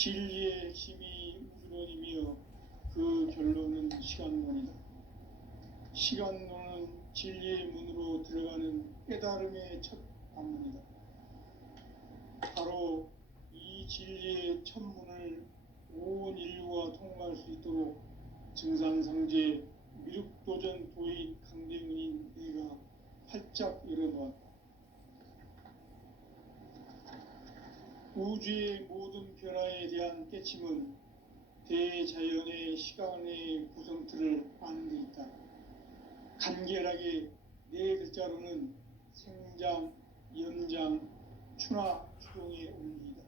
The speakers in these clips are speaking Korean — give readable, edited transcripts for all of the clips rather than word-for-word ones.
진리의 핵심이 우주론이며 그 결론은 시간론이다. 시간론은 진리의 문으로 들어가는 깨달음의 첫 방문이다. 바로 이 진리의 첫 문을 온 인류가 통과할 수 있도록 증산상제 미륵도전 도인 강대문인 내가 활짝 열어놓았다. 우주의 모든 변화에 대한 깨침은 대자연의 시간의 구성틀을 아는 데 있다. 간결하게 네 글자로는 생장, 연장, 추나 추동의 원리이다.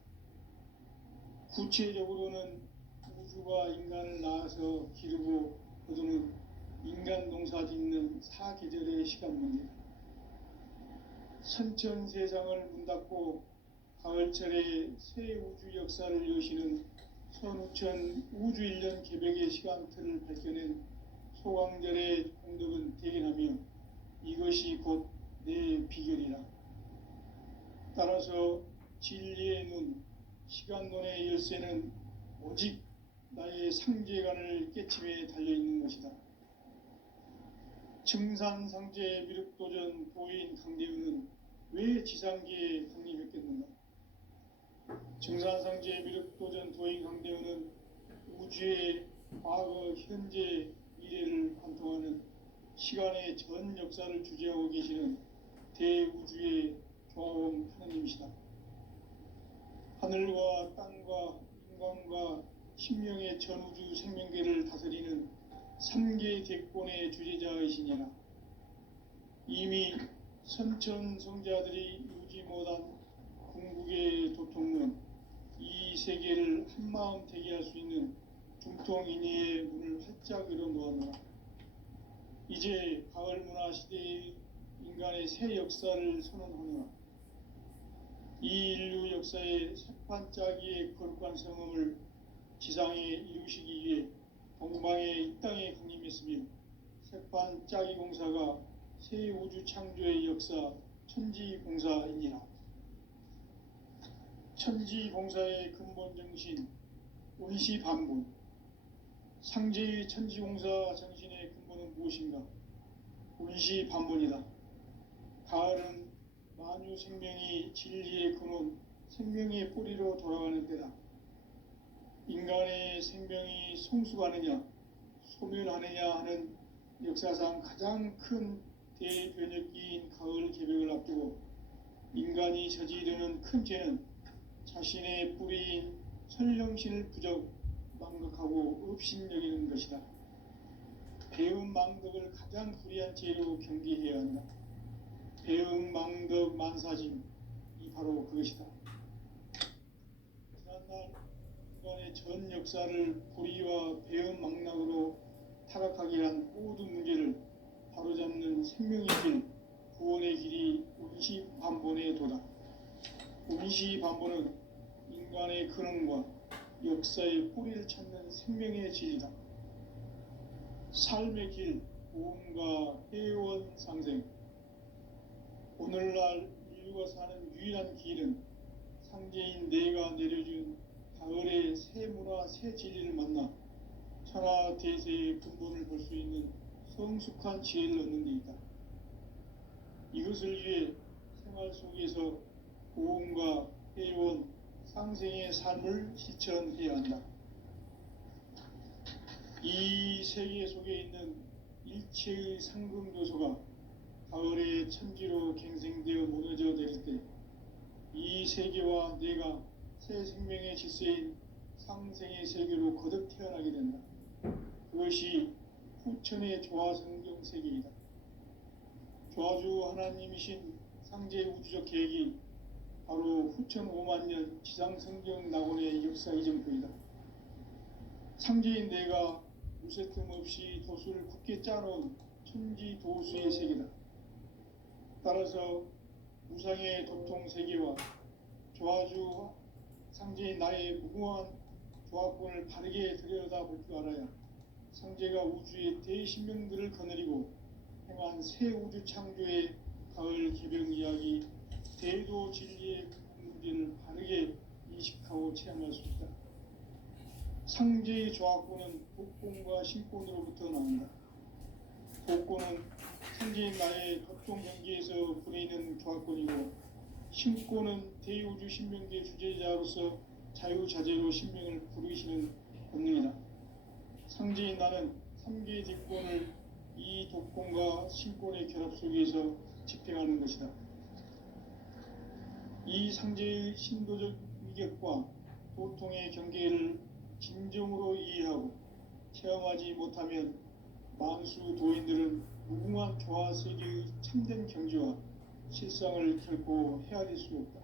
구체적으로는 우주가 인간을 낳아서 기르고 거두는 인간 농사 짓는 사계절의 시간 문제다. 선천 세상을 문 닫고 가을철에 새 우주 역사를 여시는 선우천 우주 1년 개백의 시간틀을 밝혀낸 소강절의 공덕은 대견하며 이것이 곧 내 비결이라. 따라서 진리의 눈, 시간론의 열쇠는 오직 나의 상제관을 깨침에 달려있는 것이다. 증산상제 미륵도전 도인 강대우는 왜 지상계에 강림했겠는가? 증산상제 미륵도전 도인 강대우는 우주의 과거, 현재, 미래를 관통하는 시간의 전 역사를 주재하고 계시는 대우주의 조화원 하느님이시다. 하늘과 땅과 인간과 신명의 전우주 생명계를 다스리는 3개 대권의 주제자이시니라. 이미 선천성자들이 이루지 못한 궁극의 도통론, 이 세계를 한마음 되게 할 수 있는 중통인의의 문을 활짝 열어놓았노라. 이제 가을문화 시대의 인간의 새 역사를 선언하노라. 이 인류 역사의 새판짜기의 거룩한 성음을 지상에 이루시기 위해 동방의 이 땅에 강림했으며 새판짜기 공사가 새 우주 창조의 역사 천지공사이니라. 천지공사의 근본 정신 원시반분, 상제의 천지공사 정신의 근본은 무엇인가? 원시반분이다. 가을은 만유 생명이 진리의 근원, 생명의 뿌리로 돌아가는 때다. 인간의 생명이 성숙하느냐, 소멸하느냐 하는 역사상 가장 큰 대변혁기인 가을 개벽을 앞두고 인간이 저지르는 큰 죄는 자신의 뿌리인 천령신을 부적 망각하고 업신여기는 것이다. 배은망덕을 가장 불의한 죄로 경계해야 한다. 배은망덕 만사짐, 이 바로 그것이다. 지난날 인간의 전 역사를 불의와 배은망락으로 타락하게 한 모든 문제를 바로잡는 생명의 길, 구원의 길이 원시반본의 도다. 원시반본은 인간의 근원과 역사의 뿌리를 찾는 생명의 진리다. 삶의 길, 보험과 회원 상생. 오늘날 인류가 사는 유일한 길은 상제인 내가 내려준 가을의 새 문화, 새 진리를 만나 천하 대세의 근본을 볼 수 있는 성숙한 지혜를 얻는 데 있다. 이것을 위해 생활 속에서 보험과 회원, 상생의 삶을 실천해야 한다. 이 세계 속에 있는 일체의 상금 요소가 가을의 천지로 갱생되어 무너져 내릴 때 이 세계와 내가 새 생명의 질서인 상생의 세계로 거듭 태어나게 된다. 그것이 후천의 조화성경 세계이다. 조화주 하나님이신 상제 우주적 계획이 바로 후천 5만 년 지상성경 낙원의 역사 이정표이다. 상제인 내가 무쇠 틈 없이 도수를 굳게 짜놓은 천지 도수의 세계다. 따라서 무상의 도통 세계와 조화주 상제인 나의 무궁한 조화권을 바르게 들여다볼 줄 알아야 상제가 우주의 대신명들을 거느리고 행한 새 우주 창조의 가을 개벽 이야기, 대도 진리의 문제를 바르게 인식하고 체험할 수 있다. 상제의 조합구는 복권과 신권으로부터 나온다. 복권은 상제인 나의 각종 경기에서 부리는 조합권이고, 신권은 대우주 신명기의 주제자로서 자유자재로 신명을 부르시는 권능이다. 상제인 나는 3개의 뒷권을 이 독권과 신권의 결합 속에서 집행하는 것이다. 이 상제의 신도적 위격과 도통의 경계를 진정으로 이해하고 체험하지 못하면 만수 도인들은 무궁한 조화세계의 참된 경지와 실상을 결코 헤아릴 수 없다.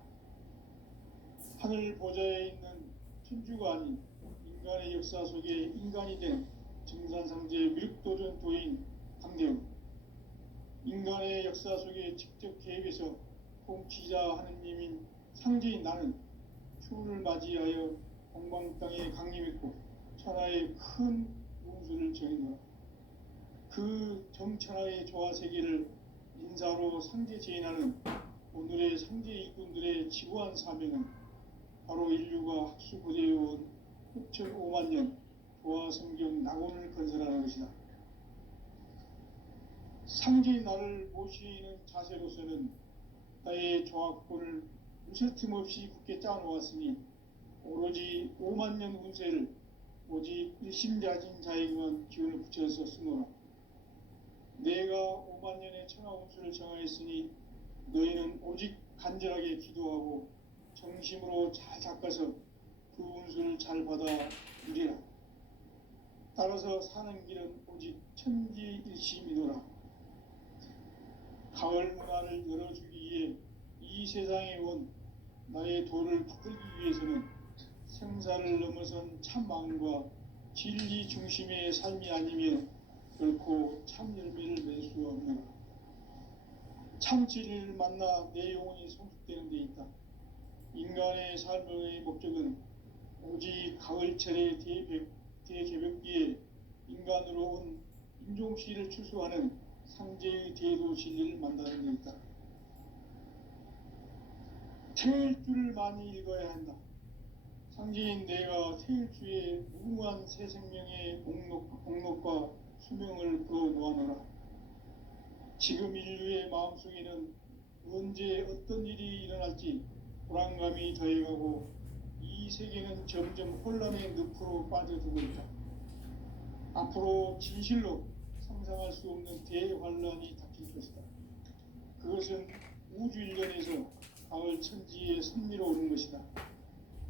하늘 보좌에 있는 천주가 아닌 인간의 역사 속에 인간이 된 증산상제의 미륵도전 도인 강대웅, 인간의 역사 속에 직접 개입해서 통치자 하느님인 상제인 나는 추운을 맞이하여 동방 땅에 강림했고 천하의 큰 운수를 정했노라. 그 정천하의 조화세계를 인사로 상제 제인하는 오늘의 상제 일꾼들의 지구한 사명은 바로 인류가 학수고대해온 6,500만 년 조화성경 낙원을 건설하는 것이다. 상제인 나를 모시는 자세로서는 나의 조합권을 무쇠 틈 없이 굳게 짜놓았으니 오로지 5만 년 운세를 오직 일심자진 자에게만 기운을 붙여서 쓰노라. 내가 5만 년의 천하 운수를 정하였으니 너희는 오직 간절하게 기도하고 정심으로 잘 닦아서 그 운수를 잘 받아 누리라. 따라서 사는 길은 오직 천지일심이노라. 가을 문화를 열어주기 위해 이 세상에 온 나의 도를 붙들기 위해서는 생사를 넘어선 참 마음과 진리 중심의 삶이 아니면 결코 참 열매를 맺을 수 없노라. 참 진리를 만나 내 영혼이 성숙되는 데 있다. 인간의 삶의 목적은 오직 가을철의 대개벽기에 인간으로 온 인종씨를 추수하는 상제의 대도 진리를 만나는 데 있다. 태일주를 많이 읽어야 한다. 상제인 내가 태일주의 무궁한 새 생명의 공록과 수명을 불어 놓아노라. 지금 인류의 마음속에는 언제 어떤 일이 일어날지 불안감이 더해가고 이 세계는 점점 혼란의 늪으로 빠져들고 있다. 앞으로 진실로 상상할 수 없는 대환란이 닥칠 것이다. 그것은 우주 일련에서 가을 천지의 섭리로 오는 것이다.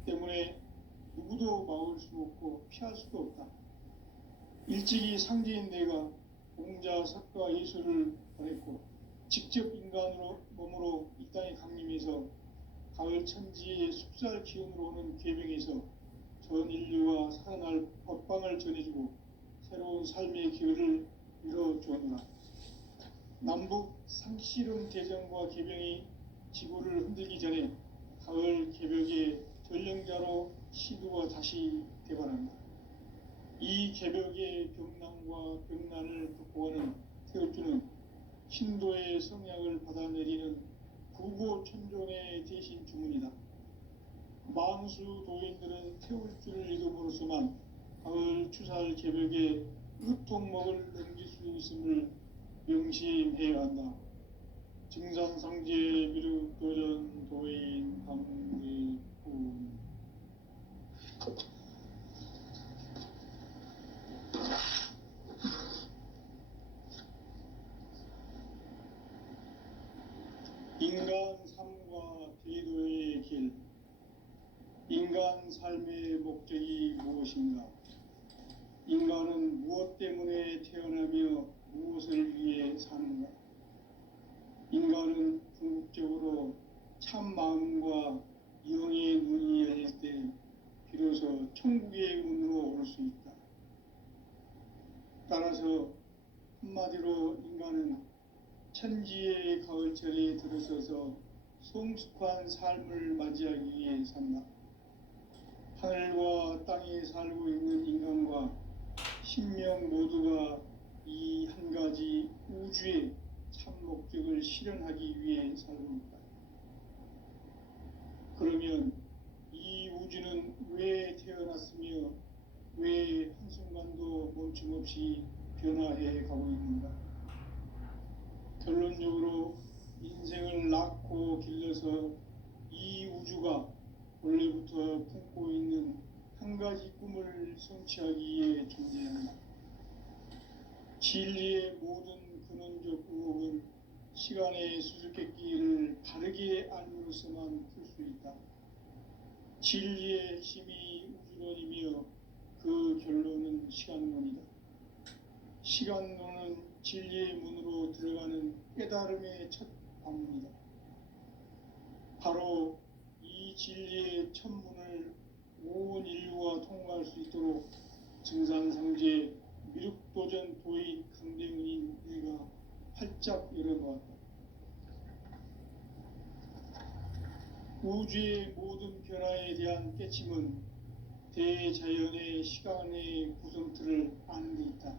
때문에 누구도 막을 수 없고 피할 수도 없다. 일찍이 상제인 내가 공자, 석가, 예수를 보냈고 직접 인간으로 몸으로 이 땅에 강림해서 가을 천지의 숲살 기운으로 오는 계명에서 전 인류와 살아날 법방을 전해주고 새로운 삶의 기회를 이뤄주었노라. 남북 상씨름 대전과 계병이 지구를 흔들기 전에 가을 개벽의 전령자로 시두가 다시 대발한다. 이 개벽의 병난과 병난을 극복하는 태울주는 신도의 성약을 받아내리는 구고천존의 대신 주문이다. 만수 도인들은 태울주를 읽음으로써만 가을 추살 개벽의 으통목을 넘길 수 있음을 명심해야 한다. 증산상제 미륵도전 도인 강대훈. 인간 삶과 대도의 길. 인간 삶의 목적이 무엇인가? 인간은 무엇 때문에 태어나며 무엇을 위해 사는가? 인간은 궁극적으로 참 마음과 영의 눈이 열릴 때 비로소 천국의 문으로 올 수 있다. 따라서 한마디로 인간은 천지의 가을철에 들어서서 성숙한 삶을 맞이하기 위해 산다. 하늘과 땅에 살고 있는 인간과 신명 모두가 이 한 가지 우주의 참 목적을 실현하기 위해 살고 있다. 그러면 이 우주는 왜 태어났으며 왜 한순간도 멈춤없이 변화해 가고 있는가? 결론적으로 인생을 낳고 길러서 이 우주가 원래부터 품고 있는 한 가지 꿈을 성취하기 위해 존재한다. 진리의 모든 근원적 의혹은 시간의 수수께끼를 바르게 알므로서만 풀 수 있다. 진리의 핵심이 우주론이며 그 결론은 시간론이다. 시간론은 진리의 문으로 들어가는 깨달음의 첫 관문이다. 바로 이 진리의 첫 문을 온 인류가 통과할 수 있도록 증산상제 미륵도전 도인 강대문인 내가 활짝 열어놓았다. 우주의 모든 변화에 대한 깨침은 대자연의 시간의 구성틀을 아는 데 있다.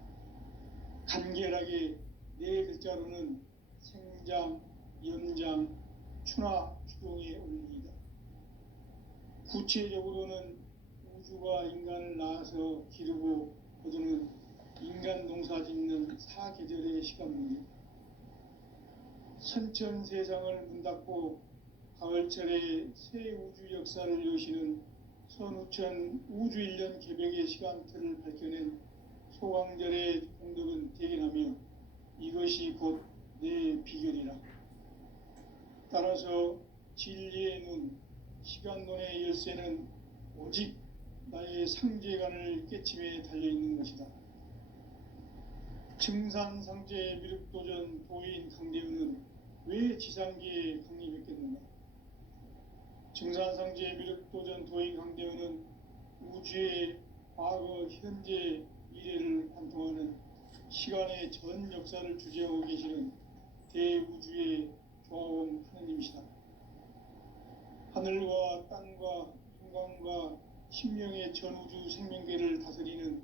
간결하게 네 글자로는 생장, 연장, 추나 추동의 원리이다. 구체적으로는 우주가 인간을 낳아서 기르고 거두는 인간 농사 짓는 사계절의 시간문이다. 선천세상을 문 닫고 가을철에 새 우주 역사를 여시는 선우천 우주일년 개벽의 시간틀을 밝혀낸 소강절의 공덕은 대견하며 이것이 곧 내 비결이라. 따라서 진리의 눈, 시간론의 열쇠는 오직 나의 상제관을 깨침에 달려있는 것이다. 증산상제 미륵도전 도인 강대훈은 왜 지상계에 강림했겠는가? 증산상제 미륵도전 도인 강대훈은 우주의 과거, 현재, 미래를 관통하는 시간의 전 역사를 주재하고 계시는 대우주의 조화원 하느님이시다. 하늘과 땅과 인간과 신명의 전우주 생명계를 다스리는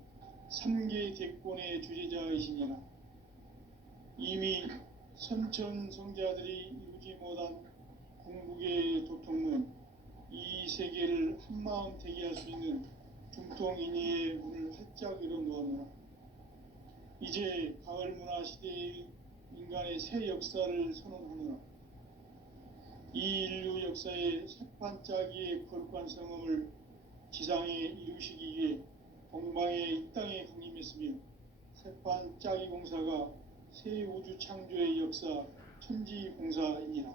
3개 대권의 주제자이시니라. 이미 선천성자들이 이루지 못한 궁극의 도통문, 이 세계를 한마음 되게 할 수 있는 중통인의의 문을 활짝 열어놓았노라. 이제 가을 문화 시대의 인간의 새 역사를 선언하노라. 이 인류 역사의 새판짜기의 거룩한 성음을 지상에 이루시기 위해 동방의 이 땅에 강림했으며 새판짜기 공사가 새 우주 창조의 역사 천지공사이니라.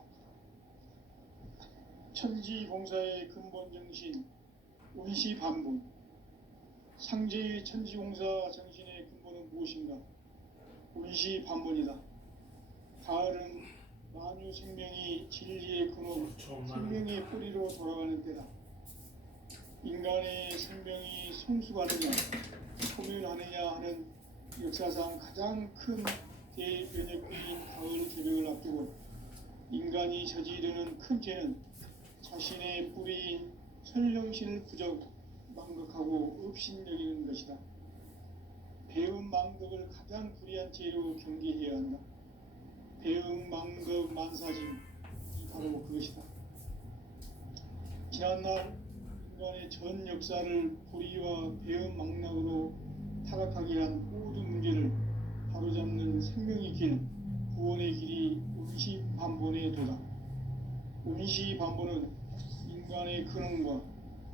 천지공사의 근본 정신 운시반분, 상제의 천지공사 정신의 근본은 무엇인가? 운시반분이다. 가을은 만유 생명이 진리의 근원, 생명의 뿌리로 돌아가는 때다. 인간의 생명이 성숙하느냐, 소멸하느냐 하는 역사상 가장 큰 대변혁기인 가을 개벽을 앞두고 인간이 저지르는 큰 죄는 자신의 뿌리인 설령신을 부정 망각하고 업신여기는 것이다. 배움 망덕을 가장 불의한 죄로 경계해야 한다. 배움 망덕 만사짐, 바로 그것이다. 지난날 인간의 전 역사를 불의와 배움 망락으로 타락하게 한 모든 문제를 바로잡는 생명의 길, 구원의 길이 운시반본의 도다. 운시반본은 인간의 근원과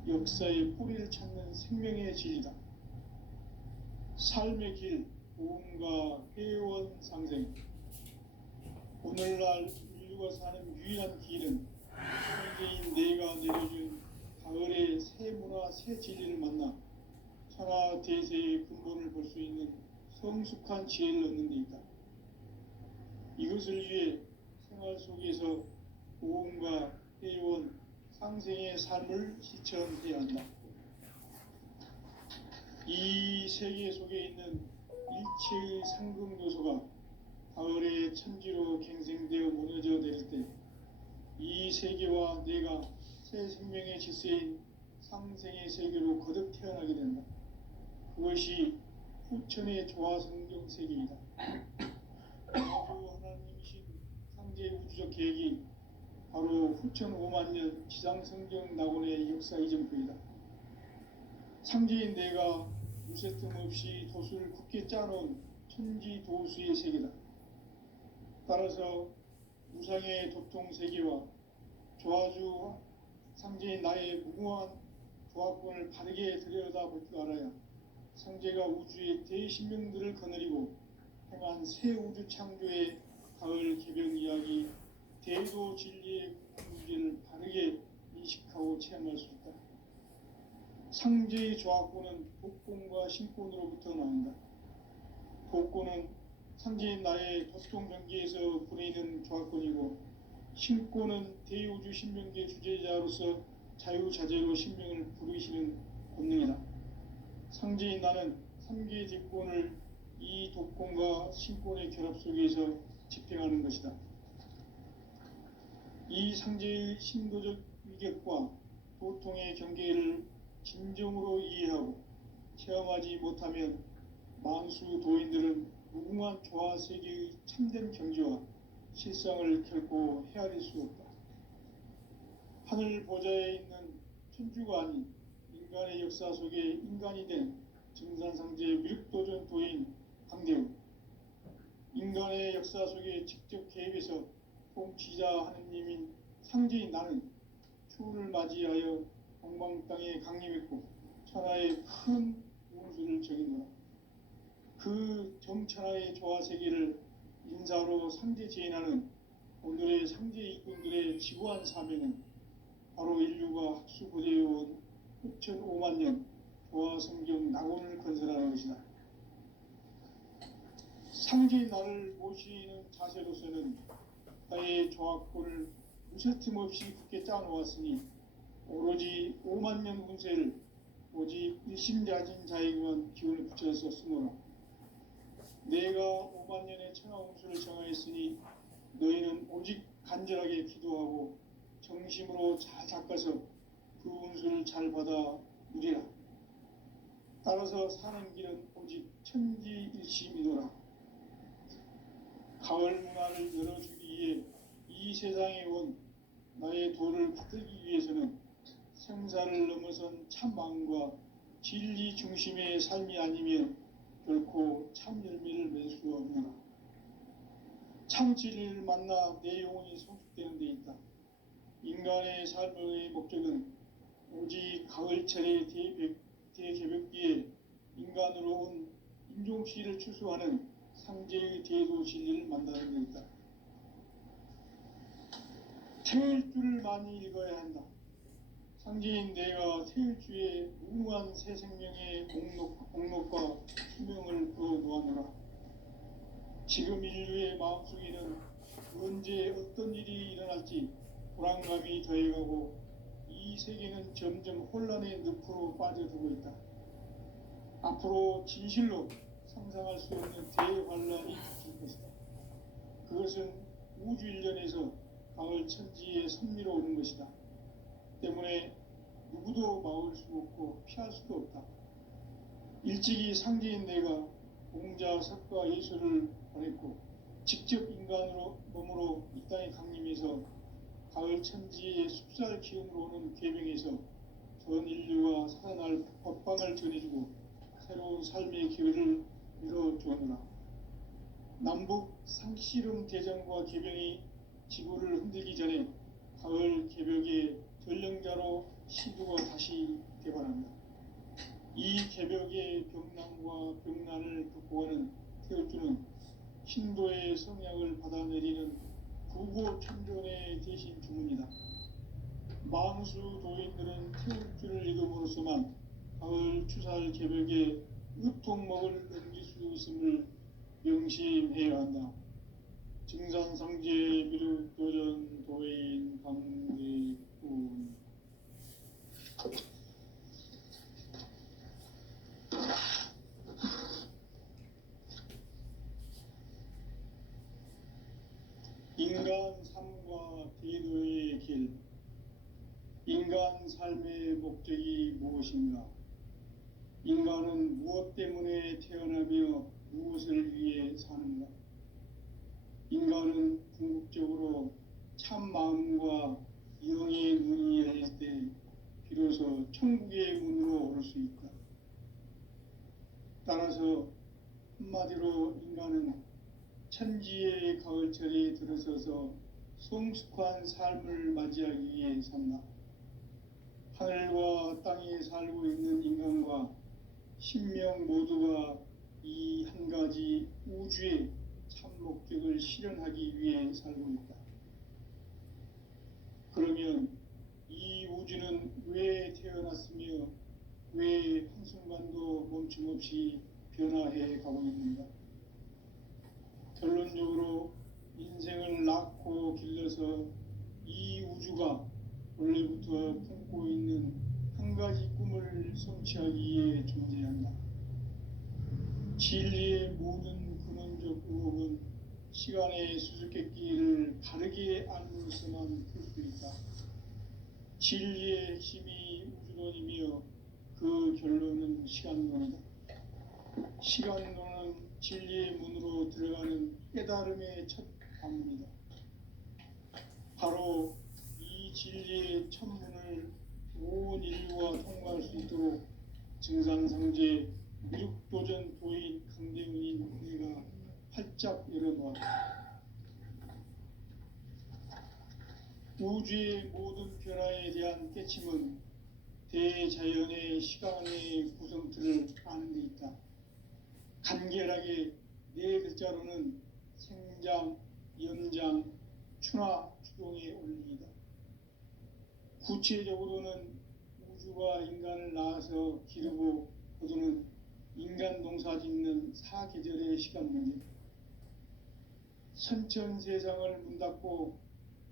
역사의 뿌리를 찾는 생명의 진리다. 삶의 길, 보험과 회원 상생. 오늘날 인류가 사는 유일한 길은 천재인 내가 내려준 가을의 새 문화, 새 진리를 만나 천하 대세의 근본을 볼 수 있는 성숙한 지혜를 얻는 데 있다. 이것을 위해 생활 속에서 보험과 회원, 상생의 삶을 실천해야 한다. 이 세계 속에 있는 일체의 상금 요소가 가을의 천지로 갱생되어 무너져 내릴 때 이 세계와 내가 새 생명의 질서인 상생의 세계로 거듭 태어나게 된다. 그것이 후천의 조화성경 세계이다. 아주 하나님이신 상제 우주적 계획이 바로 후천 5만 년 지상성경 낙원의 역사 이전부이다. 상제인 내가 무쇠틈 없이 도수를 굳게 짜놓은 천지도수의 세계다. 따라서 무상의 도통 세계와 조화주 상제인 나의 무궁한 조합권을 바르게 들여다볼 줄 알아야 상제가 우주의 대신명들을 거느리고 행한 새 우주 창조의 가을 개변 이야기, 대도 진리의 문제를 바르게 인식하고 체험할 수 있다. 상제의 조합권은 독권과 신권으로부터 나온다. 독권은 상제인 나의 도통 경계에서 부내는 조합권이고, 신권은 대우주 신명계 주제자로서 자유자재로 신명을 부르시는 권능이다. 상제인 나는 3개의 뒷권을 이 독권과 신권의 결합 속에서 집행하는 것이다. 이 상제의 신도적 위격과 도통의 경계를 진정으로 이해하고 체험하지 못하면 만수 도인들은 무궁한 조화세계의 참된 경지와 실상을 결코 헤아릴 수 없다. 하늘 보좌에 있는 천주가 아닌 인간의 역사 속에 인간이 된 증산상제 미륵도전 도인 강대우, 인간의 역사 속에 직접 개입해서 통치자 하느님인 상제인 나는 추후를 맞이하여 동방 땅에 강림했고 천하의 큰 운수를 정했노라. 그 정천하의 조화세계를 인사로 상제 제인하는 오늘의 상제 이꾼들의 지구한 사명은 바로 인류가 학수고대해온 6,500만 년 조화성경 낙원을 건설하는 것이다. 상제인 나를 모시는 자세로서는 나의 조합권을 무쇠틈 없이 굳게 짜놓았으니 오로지 5만 년 운세를 오직 일심자진 자에게만 기운을 붙여서 쓰노라. 내가 5만 년의 천하 운수를 정하였으니 너희는 오직 간절하게 기도하고 정심으로 잘 닦아서 그 운수를 잘 받아 누리라. 따라서 사는 길은 오직 천지일심이노라. 가을 문화를 열어주기 위해 이 세상에 온 나의 도를 받들기 위해서는 생사를 넘어선 참 마음과 진리 중심의 삶이 아니면 결코 참 열매를 맺을 수 없노라. 참 진리를 만나 내 영혼이 성숙되는 데 있다. 인간의 삶의 목적은 오직 가을철의 대개벽기에 인간으로 온 인종씨를 추수하는 상제의 대도 진리를 만나는 데 있다. 태일주를 많이 읽어야 한다. 상제인 내가 태일주의 무궁한 새 생명의 목록과 수명을 풀어놓아노라. 지금 인류의 마음속에는 언제 어떤 일이 일어날지 불안감이 더해가고 이 세계는 점점 혼란의 늪으로 빠져들고 있다. 앞으로 진실로 상상할 수 없는 대환란이 닥칠 것이다. 그것은 우주 일련에서 가을 천지에 선미로 오는 것이다. 때문에 누구도 막을 수 없고 피할 수도 없다. 일찍이 상제인 내가 공자, 석가, 예수를 보냈고 직접 인간으로 몸으로 이 땅에 강림해서 가을 천지의 숲살 기운으로 오는 계명에서 전 인류가 살아날 법방을 전해주고 새로운 삶의 기회를 열어주었노라. 남북 상씨름 대전과 계병이 지구를 흔들기 전에 가을 개벽의 전령자로 시두가 다시 개발한다. 이 개벽의 병난과 병난을 극복하는 태울주는 신도의 성약을 받아내리는 구고 천존의 대신 주문이다. 만수 도인들은 태울주를 읽음으로써만 가을 추살 개벽의 으통목을 넘길 수 있음을 명심해야 한다. 증산상제 미륵도전 도인 강대군. 인간 삶과 대도의 길. 인간 삶의 목적이 무엇인가? 인간은 무엇 때문에 태어나며 무엇을 위해 사는가? 인간은 궁극적으로 참 마음과 영의 눈이 열릴 때 비로소 천국의 문으로 오를 수 있다. 따라서 한마디로 인간은 천지의 가을철에 들어서서 성숙한 삶을 맞이하기 위해 산다. 하늘과 땅에 살고 있는 인간과 신명 모두가 이 한 가지 우주의 참 목적을 실현하기 위해 살고 있다. 그러면 이 우주는 왜 태어났으며 왜 한순간도 멈춤없이 변화해 가고 있는가? 결론적으로 인생을 낳고 길러서 이 우주가 원래부터 품고 있는 한 가지 꿈을 성취하기 위해 존재한다. 진리의 모든 근원적 의혹은 시간의 수수께끼를 바르게 알므로서만 풀 수 있다. 진리의 핵심이 우주론이며 그 결론은 시간론이다. 시간론은 진리의 문으로 들어가는 깨달음의 첫 관문이다. 바로 이 진리의 첫 문을 온 인류가 통과할 수 있도록 증산상제 미륵도전 도인 강대훈인 내가 활짝 열어놓았다. 우주의 모든 변화에 대한 깨침은 대자연의 시간의 구성틀을 아는 데 있다. 간결하게 네 글자로는 생장, 연장, 추나 추동의 원리이다. 구체적으로는 우주가 인간을 낳아서 기르고 거두는 인간 농사 짓는 사계절의 시간 문제. 선천 세상을 문 닫고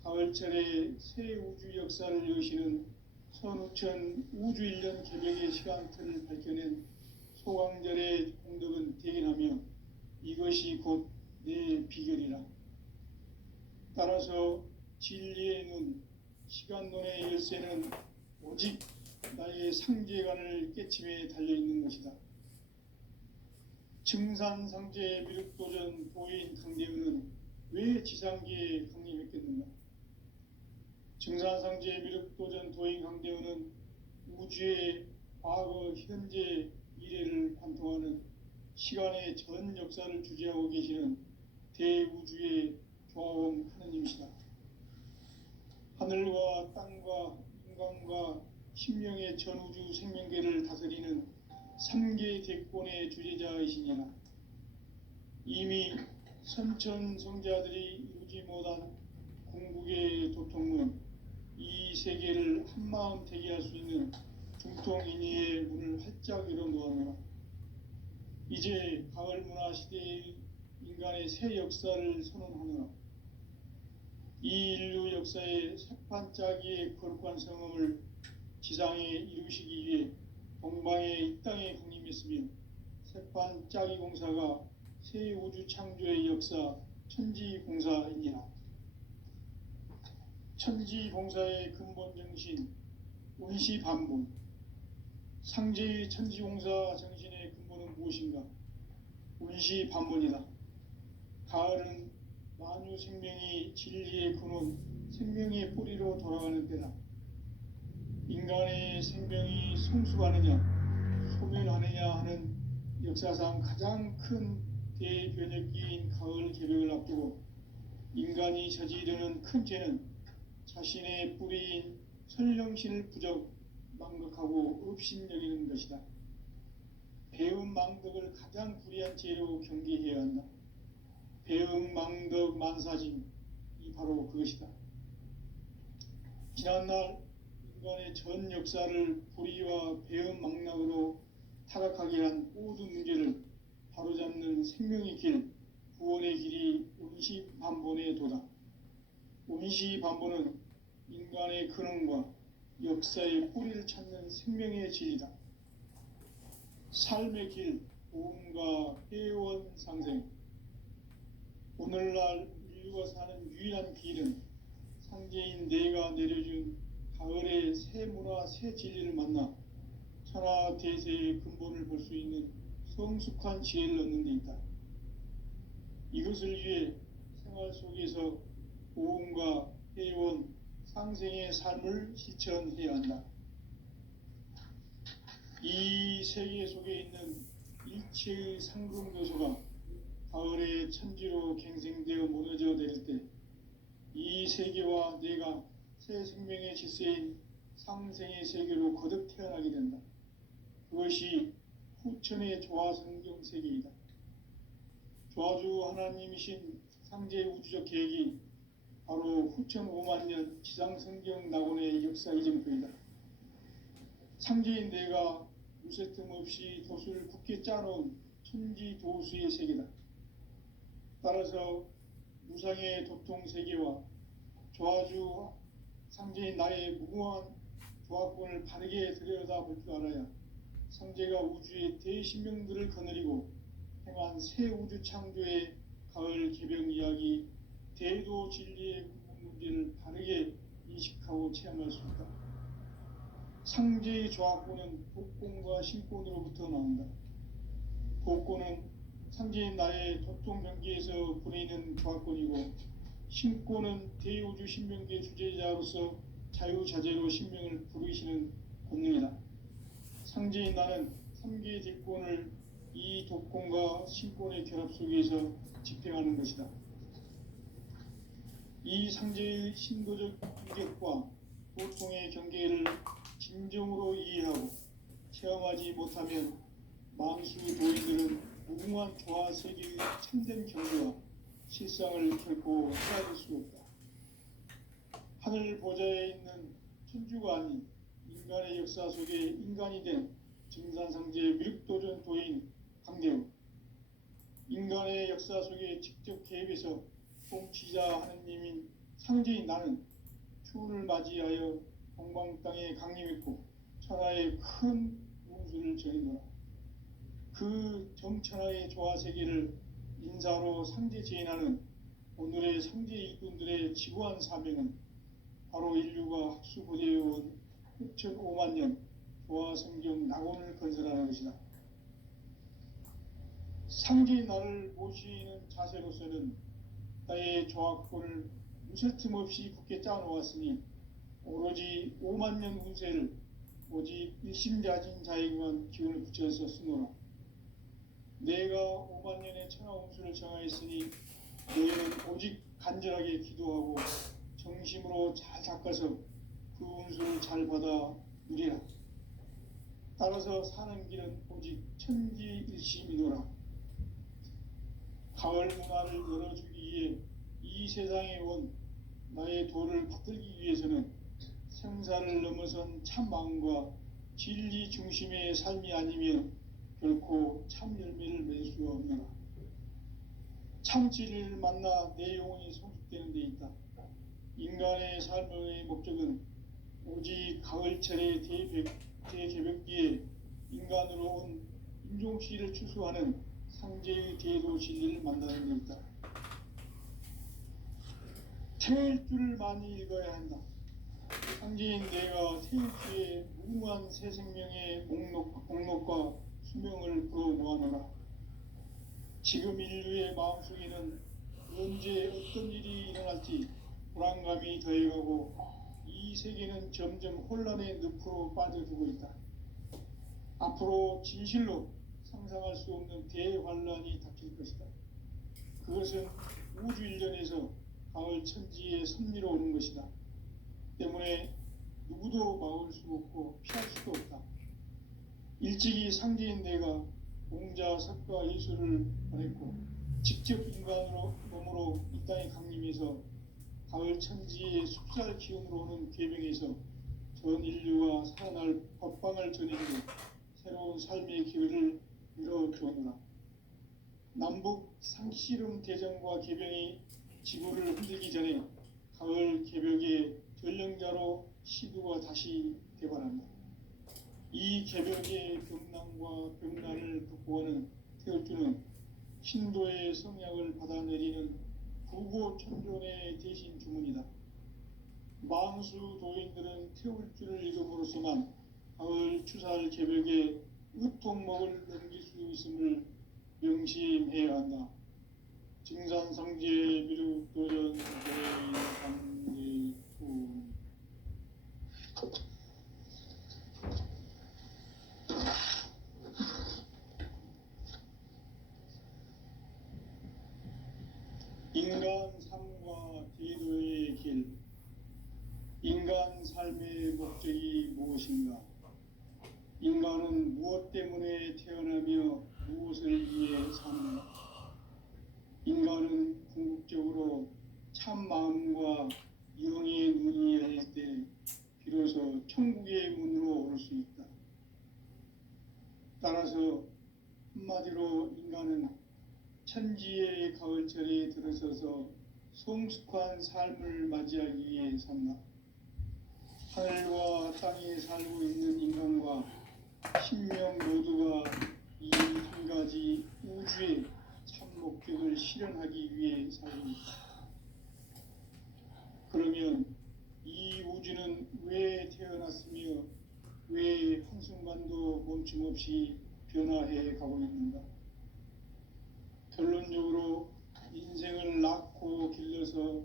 가을철에 새 우주 역사를 여시는 선우천 우주 1년 개벽의 시간틀을 밝혀낸 소강절의 공덕은 대견하며 이것이 곧 내 비결이라. 따라서 진리의 눈, 시간론의 열쇠는 오직 나의 상제관을 깨침에 달려있는 것이다. 증산상제 미륵도전 도인 강대훈은 왜 지상계에 강림했겠는가? 증산상제 미륵도전 도인 강대훈은 우주의 과거, 현재, 미래를 관통하는 시간의 전 역사를 주재하고 계시는 대우주의 조화원 하느님이시다. 하늘과 땅과 인간과 신명의 전우주 생명계를 다스리는 3계 대권의 주재자이시니라. 이미 선천성자들이 이루지 못한 궁극의 도통문, 이 세계를 한마음 되게 할 수 있는 중통인의의 문을 활짝 열어놓았노라. 이제 가을 문화 시대의 인간의 새 역사를 선언하노라. 이 인류 역사의 새판짜기의 거룩한 성음을 지상에 이루시기 위해 동방의 이 땅에 강림했으며 새판짜기 공사가 새 우주 창조의 역사 천지공사이니라. 천지공사의 근본 정신 운시반분. 상제의 천지공사 정신의 근본은 무엇인가? 운시반분이다. 가을은 만유 생명이 진리의 근원, 생명의 뿌리로 돌아가는 때다. 인간의 생명이 성숙하느냐, 소멸하느냐 하는 역사상 가장 큰 대변혁기인 가을 개벽을 앞두고 인간이 저지르는 큰 죄는 자신의 뿌리인 설령신을 부정, 망각하고 업신여기는 것이다. 배움 망덕을 가장 불의한 죄로 경계해야 한다. 배움 망덕 만사짐, 이 바로 그것이다. 지난날 인간의 전 역사를 불의와 배움 망락으로 타락하게 한 모든 문제를 바로잡는 생명의 길, 구원의 길이 운시반본의 도다. 운시반본은 인간의 근원과 역사의 뿌리를 찾는 생명의 진리다. 삶의 길, 보험과 회원 상생. 오늘날 인류가 사는 유일한 길은 상제인 내가 내려준 가을의 새 문화, 새 진리를 만나 천하 대세의 근본을 볼 수 있는 성숙한 지혜를 얻는 데 있다. 이것을 위해 생활 속에서 보험과 회원, 상생의 삶을 실천해야 한다. 이 세계 속에 있는 일체의 상금교소가 가을의 천지로 갱생되어 무너져 내릴 때 이 세계와 내가 새 생명의 질서인 상생의 세계로 거듭 태어나게 된다. 그것이 후천의 조화성경 세계이다. 조화주 하나님이신 상제 우주적 계획이 바로 후천 5만 년 지상성경 낙원의 역사 이정표이다. 상제인 내가 무쇠 틈 없이 돛을 굳게 짜놓은 천지도수의 세계다. 따라서 무상의 도통 세계와 조화주 상제인 나의 무궁한 조화권을 바르게 들여다볼 줄 알아야 상제가 우주의 대신명들을 거느리고 행한 새 우주 창조의 가을 개병 이야기, 대도 진리의 문제를 바르게 인식하고 체험할 수 있다. 상제의 조화권은 복권과 신권으로부터 나온다. 복권은 상제인 나의 도통 경계에서 부리는 조화권이고, 신권은 대우주 신명계 주제자로서 자유자재로 신명을 부르시는 권능이다. 상제인 나는 3개의 대권을 이 독권과 신권의 결합 속에서 집행하는 것이다. 이 상제의 신도적 유격과 보통의 경계를 진정으로 이해하고 체험하지 못하면 만수 도인들은 무궁한 조화 세계의 참된 경계와 실상을 결코 헤아릴 수 없다. 하늘 보좌에 있는 천주가 아닌 인간의 역사 속에 인간이 된 증산상제 미륵도전 도인 강대우, 인간의 역사 속에 직접 개입해서 통치자 하느님인 상제인 나는 추운을 맞이하여 동방 땅에 강림했고 천하의 큰 운수를 전해노라. 그 정천하의 조화세계를 인사로 상제 제인하는 오늘의 상제 일꾼들의 지구한 사명은 바로 인류가 학수고대해온 6,5만 년 조화성경 낙원을 건설하는 것이다. 상제인 나를 모시는 자세로서는 나의 조화권을 무쇠 틈 없이 굳게 짜놓았으니 오로지 5만 년 운세를 오직 일심자진 자에게만 기운을 붙여서 쓰노라. 내가 5만 년의 천하 운수를 정하였으니 너희는 오직 간절하게 기도하고 정심으로 잘 닦아서 그 운수를 잘 받아 누리라. 따라서 사는 길은 오직 천지일심이노라. 가을 문화를 열어주기 위해 이 세상에 온 나의 도를 받들기 위해서는 생사를 넘어선 참 마음과 진리 중심의 삶이 아니면 결코 참 열매를 맺을 수 없노라. 참 진리를 만나 내 영혼이 성숙되는 데 있다. 인간의 삶의 목적은 오직 가을철의 대개벽기에 인간으로 온 인종시를 추수하는 상제의 대도 진리를 만나는 데 있다. 태일주를 많이 읽어야 한다. 상제인 내가 태일주의 무궁한 새 생명의 목록과 수명을 불어모아노라. 지금 인류의 마음속에는 언제 어떤 일이 일어날지 불안감이 더해가고 이 세계는 점점 혼란의 늪으로 빠져들고 있다. 앞으로 진실로 상상할 수 없는 대환란이 닥칠 것이다. 그것은 우주 일련에서 가을 천지의 섭리로 오는 것이다. 때문에 누구도 막을 수 없고 피할 수도 없다. 일찍이 상제인 내가 공자, 석가, 예수를 보냈고 직접 인간으로 몸으로 이 땅에 강림해서 가을 천지의 숲살 기운으로 오는 계명에서 전 인류가 살아날 법방을 전해주고 새로운 삶의 기회를 이뤄주었노라. 남북 상씨름 대전과 개병이 지구를 흔들기 전에 가을 개벽의 전령자로 시두가 다시 개발한다. 이 개벽의 병난과 병난을 극복하는 태울주는 신도의 성약을 받아내리는 부고천존의 대신 주문이다. 만수 도인들은 태울주를 읽음으로써만 가을 추살 개벽의 으통목을 넘길 수 있음을 명심해야 한다. 증산상제 미륵도전 대강대군 삶의 목적이 무엇인가? 인간은 무엇 때문에 태어나며 무엇을 위해 사는가? 인간은 궁극적으로 참 마음과 영의 눈이 열릴 때 비로소 천국의 문으로 올 수 있다. 따라서 한마디로 인간은 천지의 가을철에 들어서서 성숙한 삶을 맞이하기 위해 산다. 하늘과 땅에 살고 있는 인간과 신명 모두가 이 한 가지 우주의 참 목적을 실현하기 위해 살고 있다. 그러면 이 우주는 왜 태어났으며 왜 한순간도 멈춤없이 변화해 가고 있는가? 결론적으로 인생을 낳고 길러서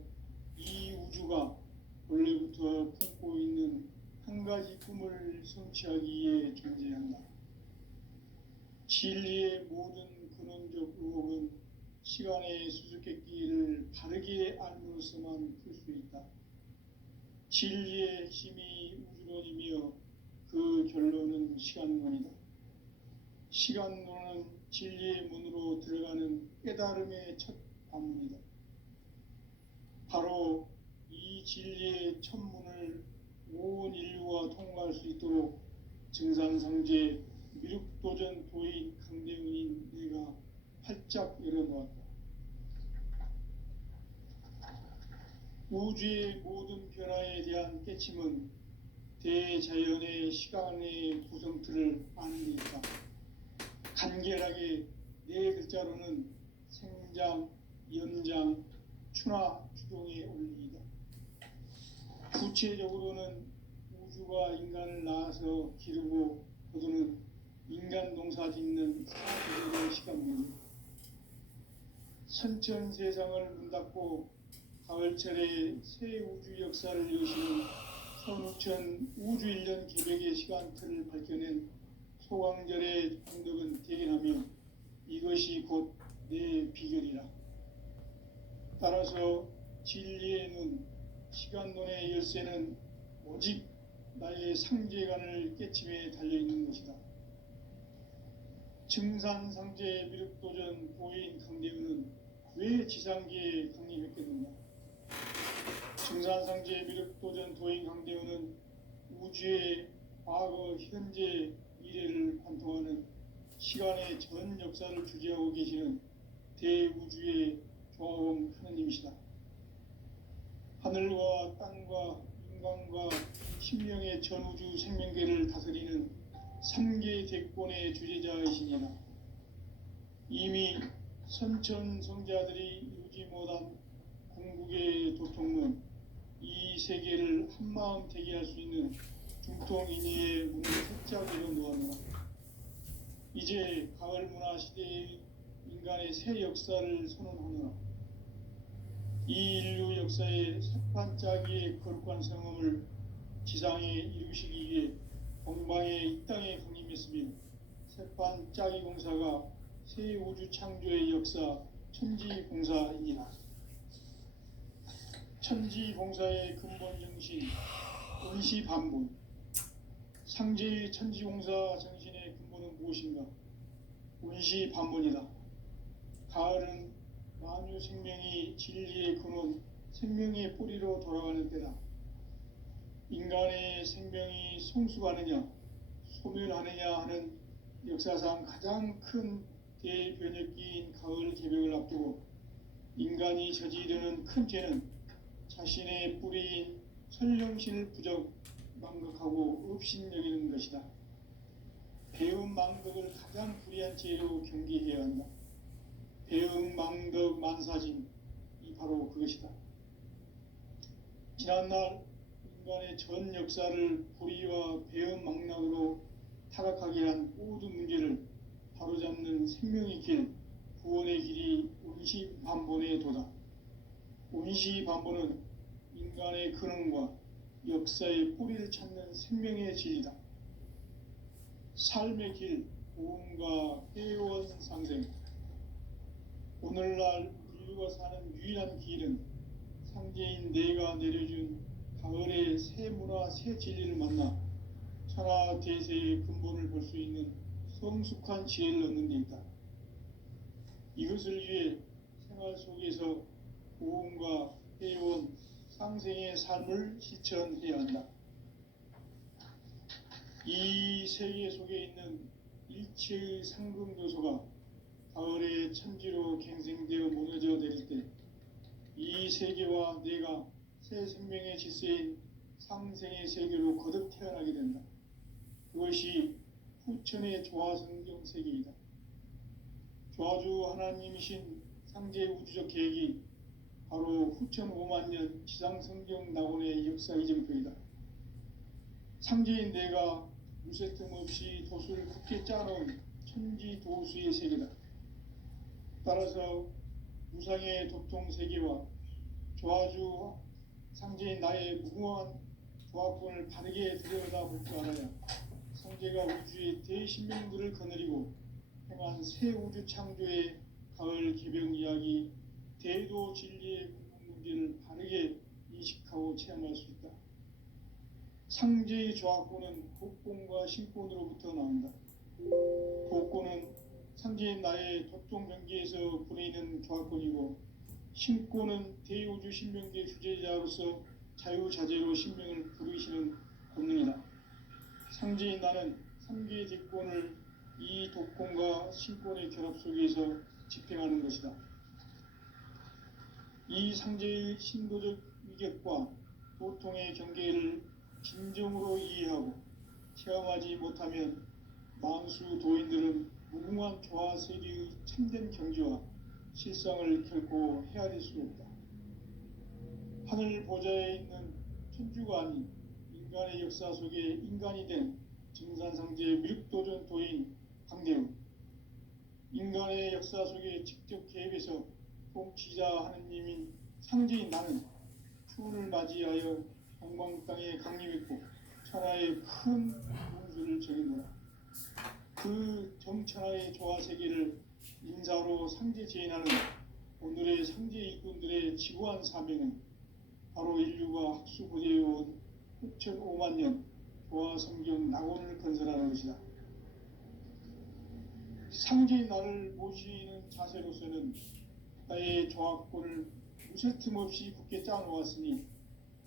이 우주가 원래부터 품고 있는 한 가지 꿈을 성취하기 위해 존재한다. 진리의 모든 근원적 의혹은 시간의 수수께끼를 바르게 알므로서만 풀 수 있다. 진리의 핵심이 우주론이며 그 결론은 시간론이다. 시간론은 진리의 문으로 들어가는 깨달음의 첫 관문이다. 바로 이 진리의 첫 문을 온 인류가 통과할 수 있도록 증산상제 미륵도전 도인 강대훈인 내가 활짝 열어놓았다. 우주의 모든 변화에 대한 깨침은 대자연의 시간의 구성틀을 아는 데 있다. 간결하게 네 글자로는 생장, 연장, 추나 추동의 원리이다. 구체적으로는 우주가 인간을 낳아서 기르고 거두는 인간 농사 짓는 사계절의 시간입니다. 선천 세상을 문 닫고 가을철에 새 우주 역사를 여시는 선우천 우주 1년 계획의 시간틀을 밝혀낸 소강절의 공덕은 대견하며 이것이 곧 내 비결이라. 따라서 진리의 눈, 시간론의 열쇠는 오직 나의 상제관을 깨침에 달려있는 것이다. 증산상제 미륵도전 도인 강대훈은 왜 지상계에 강림했겠는가? 증산상제 미륵도전 도인 강대훈은 우주의 과거, 현재, 미래를 관통하는 시간의 전 역사를 주재하고 계시는 대우주의 조화원 하느님이시다. 하늘과 땅과 인간과 신명의 전우주 생명계를 다스리는 3개 대권의 주재자이시니라. 이미 선천성자들이 이루지 못한 궁극의 도통론, 이 세계를 한마음 되게 할 수 있는 중통인의의 문을 활짝 열어놓았노라. 이제 가을 문화 시대의 인간의 새 역사를 선언하노라. 이 인류 역사의 새판짜기의 거룩한 성음을 지상에 이루시기 위해 동방의 이 땅에 강림했으며 새판짜기 공사가 새 우주 창조의 역사 천지공사이니라. 천지공사의 근본 정신 원시반본, 상제의 천지공사 정신의 근본은 무엇인가? 원시반본이다. 가을은 만유 생명이 진리의 근원, 생명의 뿌리로 돌아가는 때다. 인간의 생명이 성숙하느냐, 소멸하느냐 하는 역사상 가장 큰 대변혁기인 가을 개벽을 앞두고 인간이 저지르는 큰 죄는 자신의 뿌리인 설령신을 부정 망각하고 업신여기는 것이다. 배움 망덕을 가장 불의한 죄로 경계해야 한다. 배움 망덕 만사진, 이 바로 그것이다. 지난날 인간의 전 역사를 불의와 배움 망락으로 타락하게 한 모든 문제를 바로잡는 생명의 길, 구원의 길이 원시반본의 도다. 원시반본은 인간의 근원과 역사의 뿌리를 찾는 생명의 진리다. 삶의 길, 보험과 회원 상생. 오늘날 인류가 사는 유일한 길은 상제인 내가 내려준 가을의 새 문화 새 진리를 만나 천하 대세의 근본을 볼 수 있는 성숙한 지혜를 얻는 데 있다. 이것을 위해 생활 속에서 고음과 해온 상생의 삶을 실천해야 한다. 이 세계 속에 있는 일체의 상금 요소가 가을의 천지로 갱생되어 무너져 내릴 때 이 세계와 내가 새 생명의 질서인 상생의 세계로 거듭 태어나게 된다. 그것이 후천의 조화성경 세계이다. 조화주 하나님이신 상제 우주적 계획이 바로 후천 5만 년 지상성경 낙원의 역사 이정표이다. 상제인 내가 무쇠 틈 없이 도수를 굳게 짜놓은 천지 도수의 세계다. 따라서 무상의 도통 세계와 조화주 상제인 나의 무궁한 조화권을 바르게 들여다볼 줄 알아야 상제가 우주의 대신명들을 거느리고 행한 새 우주 창조의 가을 개병 이야기 대도 진리의 근본 문제를 바르게 인식하고 체험할 수 있다. 상제의 조화권은 복권과 신권으로부터 나온다. 복권은 상제인 나의 도통 경계에서 부리는 조화권이고, 신권은 대우주 신명계 주제자로서 자유자재로 신명을 부르시는 권능이다. 상제인 나는 3개의 대권을 이 독권과 신권의 결합 속에서 집행하는 것이다. 이 상제의 신도적 위격과 도통의 경계를 진정으로 이해하고 체험하지 못하면 만수 도인들은 무궁한 조화 세계의 참된 경지와 실상을 결코 헤아릴 수 없다. 하늘 보좌에 있는 천주가 아닌 인간의 역사 속에 인간이 된 증산상제 미륵도전 도인 강대우, 인간의 역사 속에 직접 개입해서 통치자 하느님인 상제인 나는 추운을 맞이하여 동방 땅에 강림했고 천하의 큰 운수를 정했노라. 그 정천하의 조화세계를 인사로 상제 제인하는 오늘의 상제 일꾼들의 지구한 사명은 바로 인류가 학수고대해온 후천 5만 년 조화성경 낙원을 건설하는 것이다. 상제인 나를 모시는 자세로서는 나의 조화권을 무쇠 틈 없이 굳게 짜놓았으니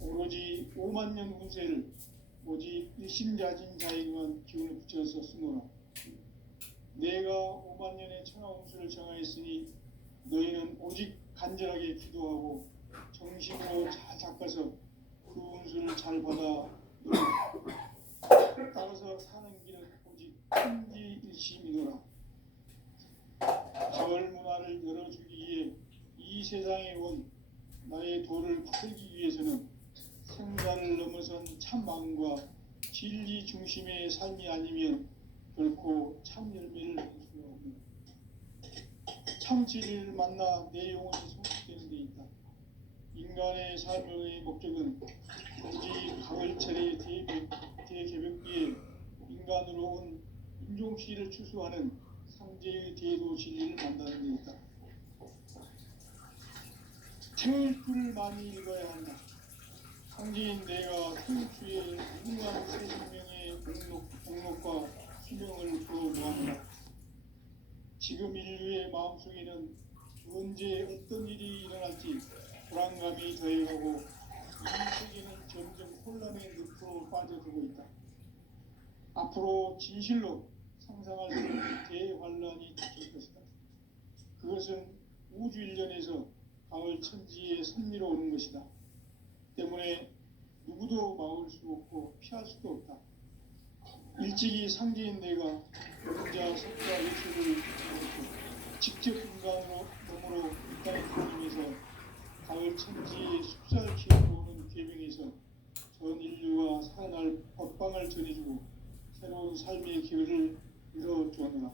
오로지 5만 년 운세를 오직 일심자진 자에게만 기운을 붙여서 쓰노라. 내가 5만 년의 천하 운수를 정하였으니 너희는 오직 간절하게 기도하고 정식으로 잘 닦아서 그 운수를 잘 받아 따라서 사는 길은 오직 천지일심이노라. 가을 문화를 열어주기 위해 이 세상에 온 나의 도를 풀기 위해서는 생사를 넘어선 참 마음과 진리 중심의 삶이 아니면 결코 참 열매를 낼 수가 없는 참 진리를 만나 내 영혼이 성숙되는 데 있다. 인간의 삶의 목적은 오직 가을철의 대개벽기에 인간으로 온 인종시를 추수하는 상제의 대도 진리를 만나는 데 있다. 태일주를 많이 읽어야 한다. 상제인 내가 태일주의 무궁한 새 생명의 목록과 수명을 부어모았다. 지금 인류의 마음속에는 언제 어떤 일이 일어날지 불안감이 더해가고 이 세계는 점점 혼란의 늪으로 빠져들고 있다. 앞으로 진실로 상상할 수 없는 대환란이 닥칠 것이다. 그것은 우주 일련에서 가을 천지의 섭리로 오는 것이다. 때문에 누구도 막을 수 없고 피할 수도 없다. 일찍이 상제인 내가 영자 석자 일체를 직접 인간으로 몸으로 이 땅에 다니면서 가을 천지의 숲살 기업으로 오는 계명에서 전 인류가 살아날 법방을 전해주고 새로운 삶의 기회를 이뤄주었노라.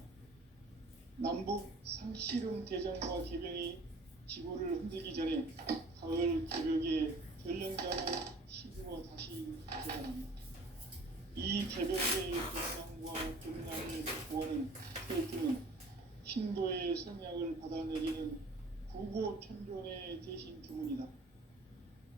남북 상씨름 대전과 개병이 지구를 흔들기 전에 가을 개벽의 전령자로 시주가 다시 되어갑니다. 이 개벽의 건강과 건강을 보호하는 태일주는 신도의 성향을 받아내리는 구고 천존의 대신 주문이다.